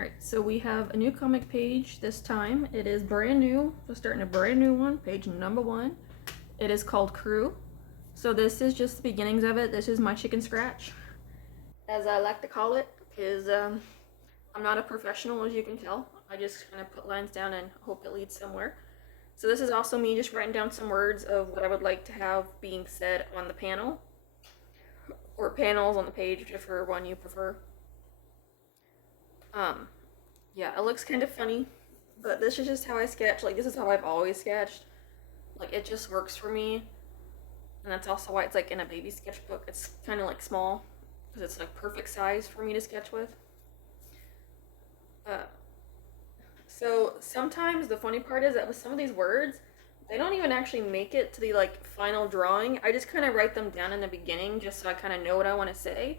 Alright, so we have a new comic page this time. It is brand new, so starting a brand new one, page number 1. It is called Crew. So this is just the beginnings of it. This is my chicken scratch, as I like to call it, because I'm not a professional, as you can tell. I just kind of put lines down and hope it leads somewhere. So this is also me just writing down some words of what I would like to have being said on the panel, or panels on the page, whichever one you prefer. Yeah, it looks kind of funny, but this is just how I sketch. Like, this is how I've always sketched. Like, it just works for me. And that's also why it's like in a baby sketchbook. It's kind of like small, because it's like perfect size for me to sketch with. Uh, so sometimes the funny part is that with some of these words, they don't even actually make it to the like final drawing. I just kind of write them down in the beginning just so I kind of know what I want to say.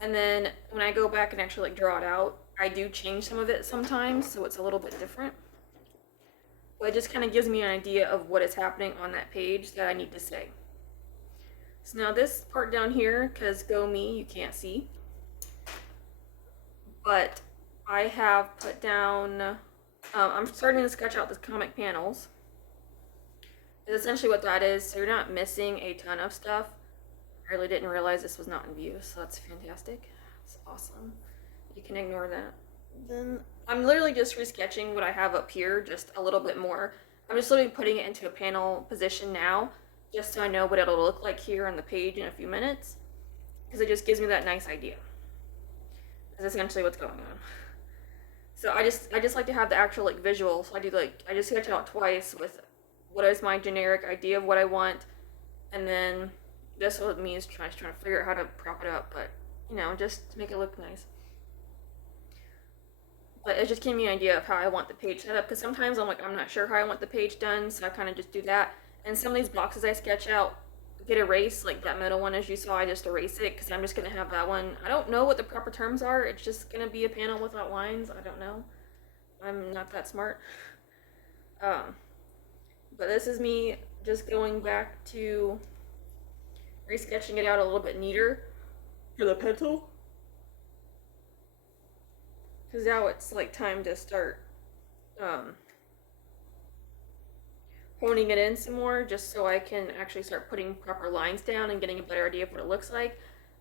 And then when I go back and actually like draw it out, I do change some of it sometimes, so it's a little bit different. But it just kind of gives me an idea of what is happening on that page that I need to say. So now this part down here, because go me, you can't see. But I have put down, I'm starting to sketch out the comic panels. Is essentially what that is, so you're not missing a ton of stuff. I really didn't realize this was not in view, so that's fantastic. It's awesome. You can ignore that. Then I'm literally just resketching what I have up here just a little bit more. I'm just literally putting it into a panel position now, just so I know what it'll look like here on the page in a few minutes, because it just gives me that nice idea. That's essentially what's going on. So I just like to have the actual like visual. So I just sketch it out twice with what is my generic idea of what I want, and then this with me is trying to figure out how to prop it up, but you know, just to make it look nice. But it just gave me an idea of how I want the page set up, because sometimes I'm like, I'm not sure how I want the page done, so I kind of just do that. And some of these boxes I sketch out get erased, like that middle one as you saw, I just erase it, because I'm just going to have that one. I don't know what the proper terms are, it's just going to be a panel without lines, I don't know. I'm not that smart. But this is me just going back to resketching it out a little bit neater for the pencil. Because now it's like time to start honing it in some more, just so I can actually start putting proper lines down and getting a better idea of what it looks like.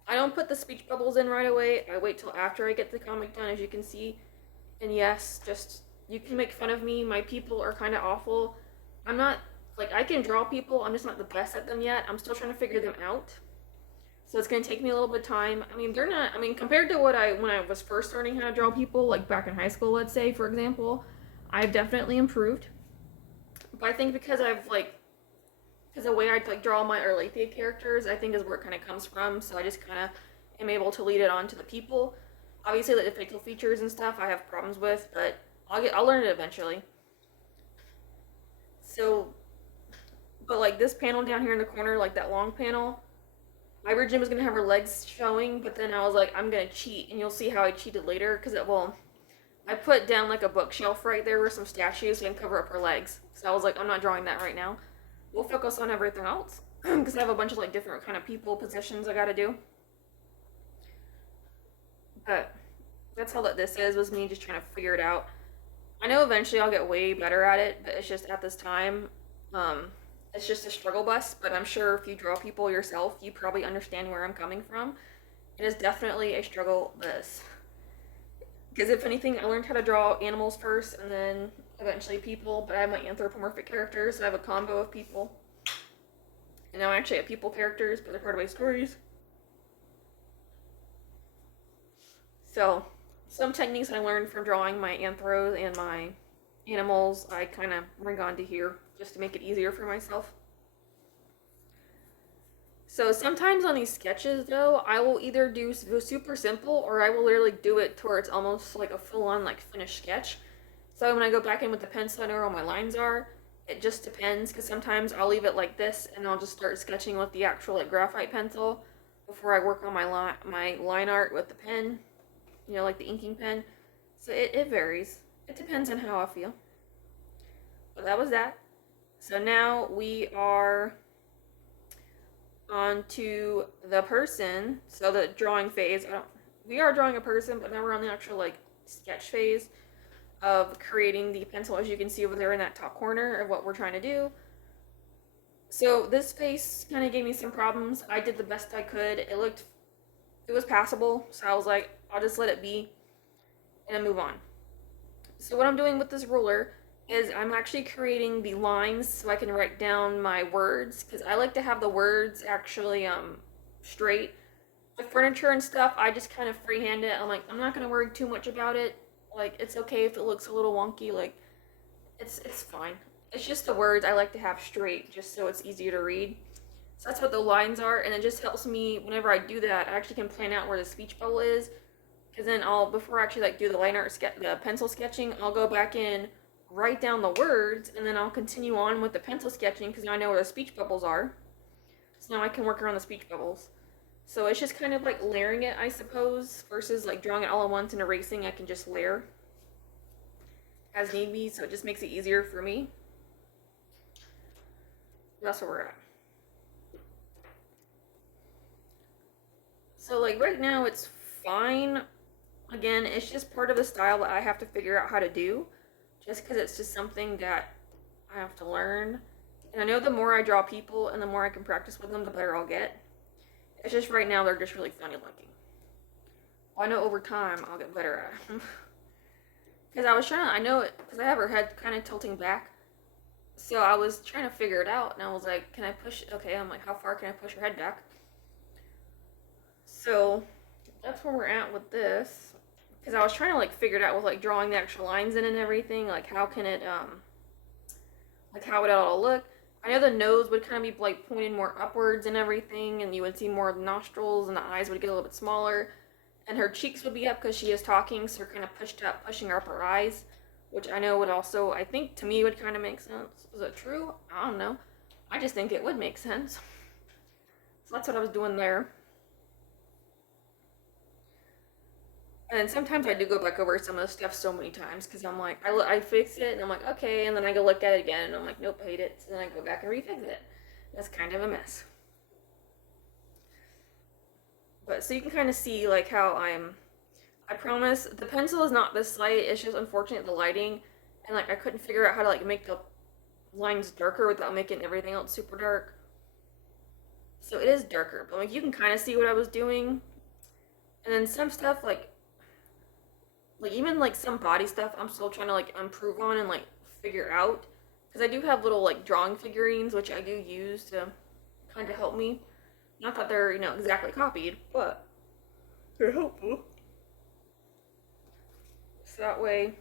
I don't put the speech bubbles in right away. I wait till after I get the comic done, as you can see. And yes, just, you can make fun of me. My people are kind of awful. I'm not, like, I can draw people. I'm just not the best at them yet. I'm still trying to figure them out. So it's going to take me a little bit of time. I mean, they're not, I mean, compared to when I was first learning how to draw people, like back in high school, let's say, for example, I've definitely improved. But I think because because the way I like draw my Erlathia characters, I think is where it kind of comes from. So I just kind of am able to lead it on to the people. Obviously, like the facial features and stuff, I have problems with, but I'll learn it eventually. So, but like this panel down here in the corner, like that long panel, I originally was gonna have her legs showing, but then I was like, I'm gonna cheat, and you'll see how I cheated later, because I put down like a bookshelf right there with some statues so I can cover up her legs. So I was like, I'm not drawing that right now. We'll focus on everything else, because I have a bunch of like different kind of people positions I gotta do. But that's all that this is, was me just trying to figure it out. I know eventually I'll get way better at it, but it's just at this time, it's just a struggle bus. But I'm sure if you draw people yourself, you probably understand where I'm coming from. It is definitely a struggle bus. Because if anything, I learned how to draw animals first, and then eventually people. But I have my anthropomorphic characters, so I have a combo of people. And now I actually have people characters, but they're part of my stories. So, some techniques I learned from drawing my anthros and my animals, I kind of bring on to here, just to make it easier for myself. So sometimes on these sketches though, I will either do super simple, or I will literally do it to where it's almost like a full-on like finished sketch. So when I go back in with the pencil, I know where all my lines are. It just depends, because sometimes I'll leave it like this and I'll just start sketching with the actual like graphite pencil before I work on my line art with the pen, you know, like the inking pen. So it varies. It depends on how I feel. But that was that. So now we are on to the person. So the drawing phase. We are drawing a person, but now we're on the actual like sketch phase of creating the pencil, as you can see over there in that top corner of what we're trying to do. So this face kind of gave me some problems. I did the best I could. It was passable, so I was like, I'll just let it be and move on. So what I'm doing with this ruler is I'm actually creating the lines so I can write down my words, because I like to have the words actually straight. The furniture and stuff, I just kind of freehand it. I'm like, I'm not gonna worry too much about it. Like, it's okay if it looks a little wonky. Like, it's fine. It's just the words I like to have straight, just so it's easier to read. So that's what the lines are, and it just helps me whenever I do that. I actually can plan out where the speech bubble is, because then before I actually like do the line art, the pencil sketching, I'll go back in, write down the words, and then I'll continue on with the pencil sketching because now I know where the speech bubbles are. So now I can work around the speech bubbles. So it's just kind of like layering it, I suppose, versus like drawing it all at once and erasing. I can just layer as need be, so it just makes it easier for me. That's where we're at. So like right now it's fine. Again, it's just part of the style that I have to figure out how to do, just because it's just something that I have to learn. And I know the more I draw people and the more I can practice with them, the better I'll get. It's just right now they're just really funny looking. I know over time I'll get better at them. Because I was trying to, I know it, because I have her head kind of tilting back. So I was trying to figure it out, and I was like, can I push, okay, I'm like, how far can I push her head back? So that's where we're at with this. Because I was trying to like figure it out with like drawing the actual lines in and everything, like how can it, like how would it all look? I know the nose would kind of be like pointed more upwards and everything, and you would see more of the nostrils, and the eyes would get a little bit smaller, and her cheeks would be up because she is talking, so kind of pushed up, pushing up her eyes, which I know would also, I think to me would kind of make sense. Is it true? I don't know. I just think it would make sense. So that's what I was doing there. And sometimes I do go back over some of the stuff so many times because I'm like, I fix it and I'm like, okay, and then I go look at it again and I'm like, nope, hate it. So then I go back and refix it. That's kind of a mess. But so you can kind of see like how I promise the pencil is not this light. It's just unfortunate the lighting, and like I couldn't figure out how to like make the lines darker without making everything else super dark. So it is darker, but like you can kind of see what I was doing. And then some stuff like even like some body stuff I'm still trying to like improve on and like figure out, because I do have little like drawing figurines which I do use to kind of help me. Not that they're, exactly copied, but they're helpful. So that way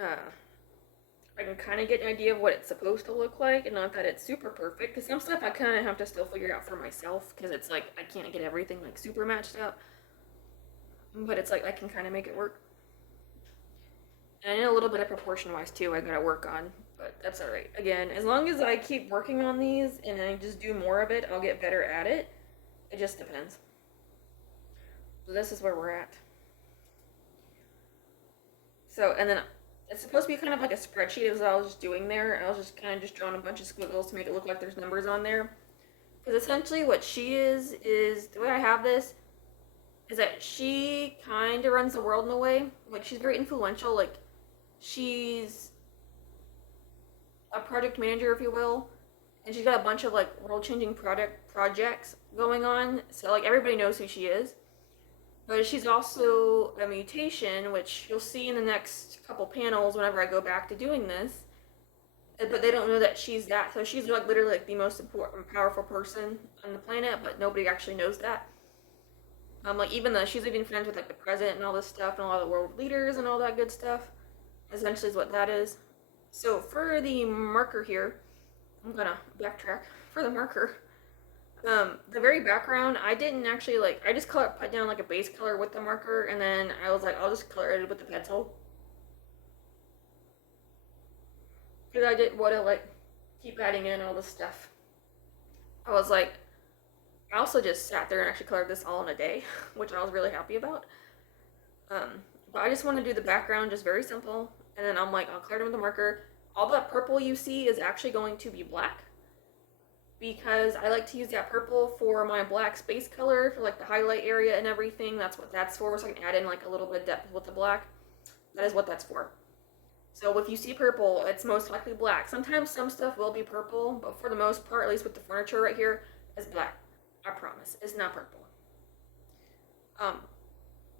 uh, I can kind of get an idea of what it's supposed to look like, and not that it's super perfect, because some stuff I kind of have to still figure out for myself, because it's like I can't get everything like super matched up, but it's like I can kind of make it work. And I know a little bit of proportion wise too I gotta work on, but that's alright. Again, as long as I keep working on these and I just do more of it, I'll get better at it. It just depends. So this is where we're at. So, and then it's supposed to be kind of like a spreadsheet as I was just doing there. I was just kind of just drawing a bunch of squiggles to make it look like there's numbers on there. Because essentially what she is the way I have this is that she kind of runs the world in a way. Like she's very influential. Like she's a project manager, if you will, and she's got a bunch of like world-changing projects going on. So like everybody knows who she is. But she's also a mutation, which you'll see in the next couple panels whenever I go back to doing this. But they don't know that she's that. So she's like literally like the most important, powerful person on the planet, but nobody actually knows that. Like even though she's even friends with like the president and all this stuff, and a lot of the world leaders and all that good stuff. Essentially, is what that is. So for the marker here, I'm gonna backtrack for the marker. The very background, I didn't actually like, I just put down like a base color with the marker, and then I was like, I'll just color it with the pencil. Because I didn't want to like keep adding in all this stuff. I was like, I also just sat there and actually colored this all in a day, which I was really happy about. But I just want to do the background just very simple, and then I'm like, I'll color it with the marker. All that purple you see is actually going to be black, because I like to use that purple for my black space color for like the highlight area and everything. That's what that's for, so I can add in like a little bit of depth with the black. That is what that's for. So if you see purple, it's most likely black. Sometimes some stuff will be purple, but for the most part, at least with the furniture right here, it's black. I promise, it's not purple. Um,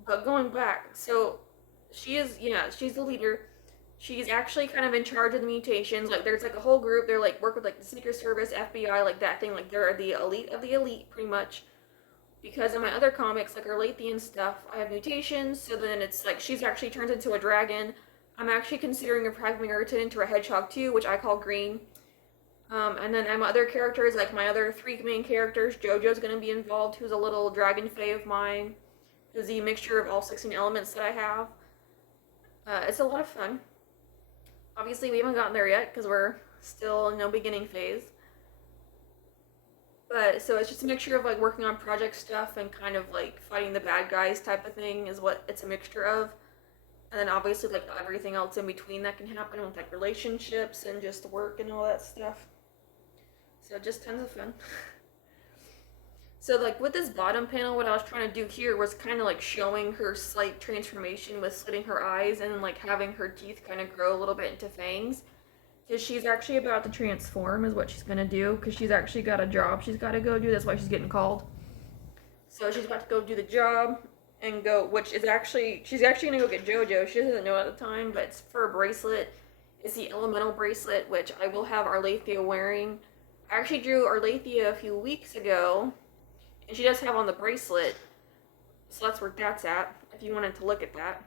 but going back, so she is, yeah, she's the leader. She's actually kind of in charge of the mutations. Like, there's like a whole group. They're like work with like the Secret Service, FBI, like that thing. Like, they're the elite of the elite, pretty much. Because in my other comics, like Arlathian stuff, I have mutations. So then it's like she's actually turns into a dragon. I'm actually considering having her turn into a hedgehog too, which I call Green. And then my other characters, like my other three main characters, JoJo's going to be involved, who's a little dragon fae of mine. Who's the mixture of all 16 elements that I have. It's a lot of fun. Obviously, we haven't gotten there yet because we're still in no beginning phase. But so it's just a mixture of like working on project stuff and kind of like fighting the bad guys type of thing is what it's a mixture of. And then obviously like everything else in between that can happen with like relationships and just work and all that stuff. So just tons of fun. So like with this bottom panel, what I was trying to do here was kind of like showing her slight transformation with slitting her eyes and like having her teeth kind of grow a little bit into fangs. Because she's actually about to transform is what she's going to do. Because she's actually got a job she's got to go do. That's why she's getting called. So she's about to go do the job and go, which is actually, she's actually going to go get JoJo. She doesn't know at the time, but it's for a bracelet. It's the elemental bracelet, which I will have Arlathea wearing. I actually drew Arlathea a few weeks ago. And she does have on the bracelet, so that's where that's at, if you wanted to look at that.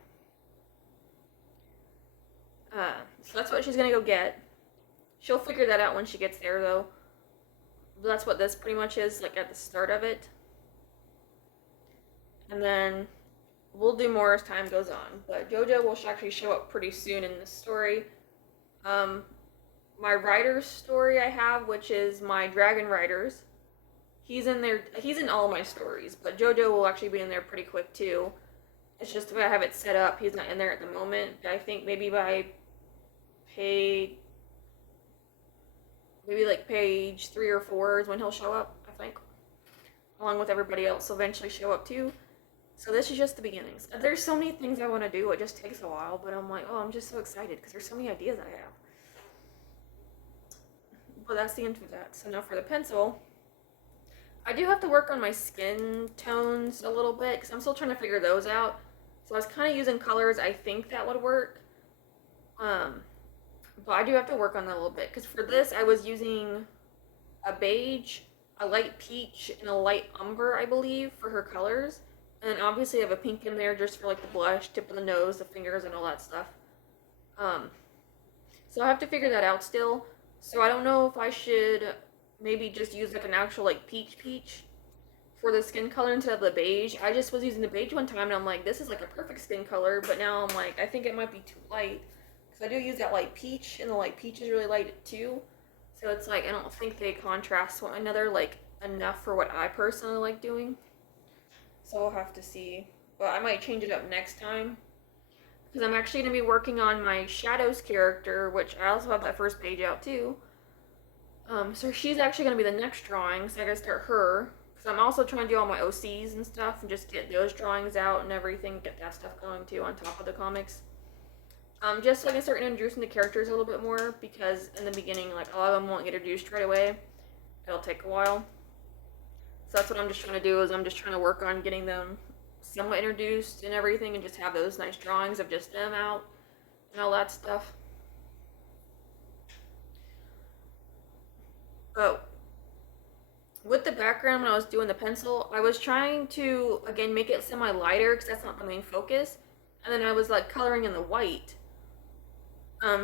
So that's what she's going to go get. She'll figure that out when she gets there, though. But that's what this pretty much is, like, at the start of it. And then we'll do more as time goes on. But JoJo will actually show up pretty soon in this story. My Riders story I have, which is my Dragon Riders. He's in there. He's in all my stories, but JoJo will actually be in there pretty quick too. It's just the way I have it set up. He's not in there at the moment. But I think maybe by maybe like page 3 or 4 is when he'll show up. I think, along with everybody else, will eventually show up too. So this is just the beginnings. There's so many things I want to do. It just takes a while, but I'm like, oh, I'm just so excited because there's so many ideas I have. But that's the end of that. So now for the pencil. I do have to work on my skin tones a little bit because I'm still trying to figure those out. So I was kind of using colors I think that would work. But I do have to work on that a little bit because for this I was using a beige, a light peach, and a light umber, I believe, for her colors. And then obviously I have a pink in there just for like the blush, tip of the nose, the fingers, and all that stuff. So I have to figure that out still. So I don't know if I should maybe just use like an actual like peach for the skin color instead of the beige. I just was using the beige one time and I'm like, this is like a perfect skin color, but now I'm like, I think it might be too light because I do use that light peach and the light peach is really light too. So it's like, I don't think they contrast one another like enough for what I personally like doing. So I'll have to see, but I might change it up next time because I'm actually going to be working on my Shadows character, which I also have that first page out too. So she's actually going to be the next drawing, so I gotta start her. Because I'm also trying to do all my OCs and stuff, and just get those drawings out and everything, get that stuff going too on top of the comics. Just so I can start introducing the characters a little bit more, because in the beginning, like, a lot of them won't get introduced right away. It'll take a while. So that's what I'm just trying to do, is I'm just trying to work on getting them somewhat introduced and everything, and just have those nice drawings of just them out, and all that stuff. Oh, with the background when I was doing the pencil, I was trying to, again, make it semi-lighter because that's not the main focus. And then I was like coloring in the white,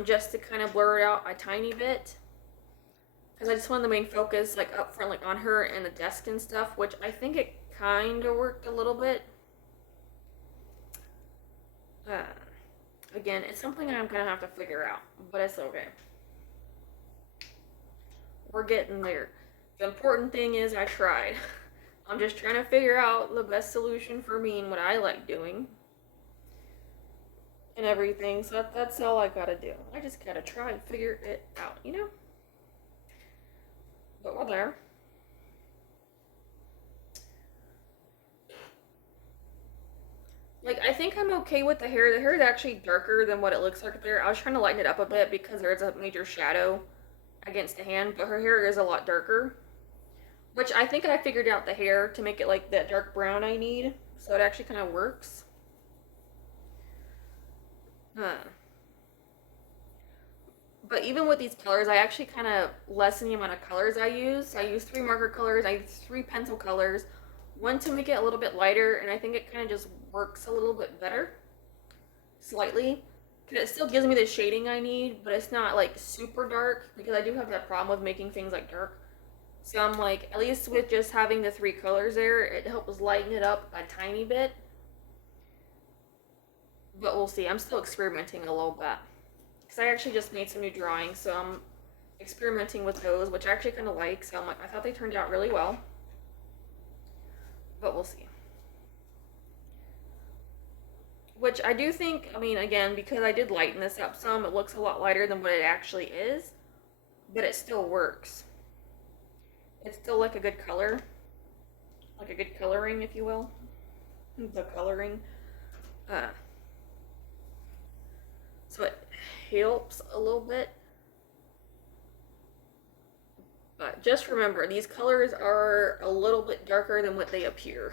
just to kind of blur it out a tiny bit. Because I just wanted the main focus like up front, like on her and the desk and stuff, which I think it kind of worked a little bit. Again, it's something I'm going to have to figure out, but it's okay. We're getting there. The important thing is I tried. I'm just trying to figure out the best solution for me and what I like doing. And everything. So that's all I gotta do. I just gotta try and figure it out, you know? But we're there. Like, I think I'm okay with the hair. The hair is actually darker than what it looks like there. I was trying to lighten it up a bit because there's a major shadow against the hand, but her hair is a lot darker. Which I think I figured out the hair to make it like that dark brown I need. So it actually kind of works. Huh. But even with these colors, I actually kind of lessen the amount of colors I use. I use 3 marker colors, I use 3 pencil colors, one to make it a little bit lighter, and I think it kind of just works a little bit better, slightly. Because it still gives me the shading I need, but it's not like super dark, because I do have that problem with making things like dark. So I'm like, at least with just having the 3 colors there, it helps lighten it up a tiny bit. But we'll see. I'm still experimenting a little bit. Because I actually just made some new drawings, so I'm experimenting with those, which I actually kind of like. So I'm like, I thought they turned out really well. But we'll see. Which I do think, I mean, again, because I did lighten this up some, it looks a lot lighter than what it actually is. But it still works. It's still like a good color. Like a good coloring, if you will. The coloring. Uh, so it helps a little bit. But just remember, these colors are a little bit darker than what they appear.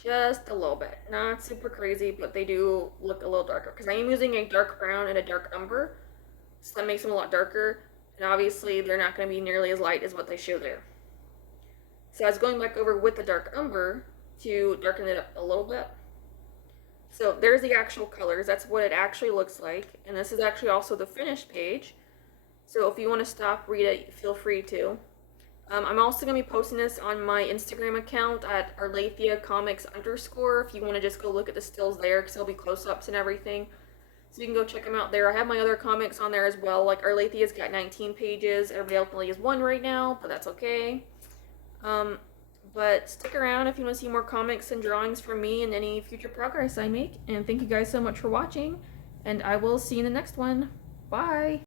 Just a little bit. Not super crazy, but they do look a little darker. Because I am using a dark brown and a dark umber. So that makes them a lot darker. And obviously, they're not going to be nearly as light as what they show there. So I was going back over with the dark umber to darken it up a little bit. So there's the actual colors. That's what it actually looks like. And this is actually also the finished page. So if you want to stop, read it, feel free to. I'm also going to be posting this on my Instagram account at arletheacomics_. If you want to just go look at the stills there, because there'll be close-ups and everything. So you can go check them out there. I have my other comics on there as well. Like Arlethea's got 19 pages. Everybody else only has 1 right now, but that's okay. But stick around if you want to see more comics and drawings from me and any future progress I make. And thank you guys so much for watching. And I will see you in the next one. Bye!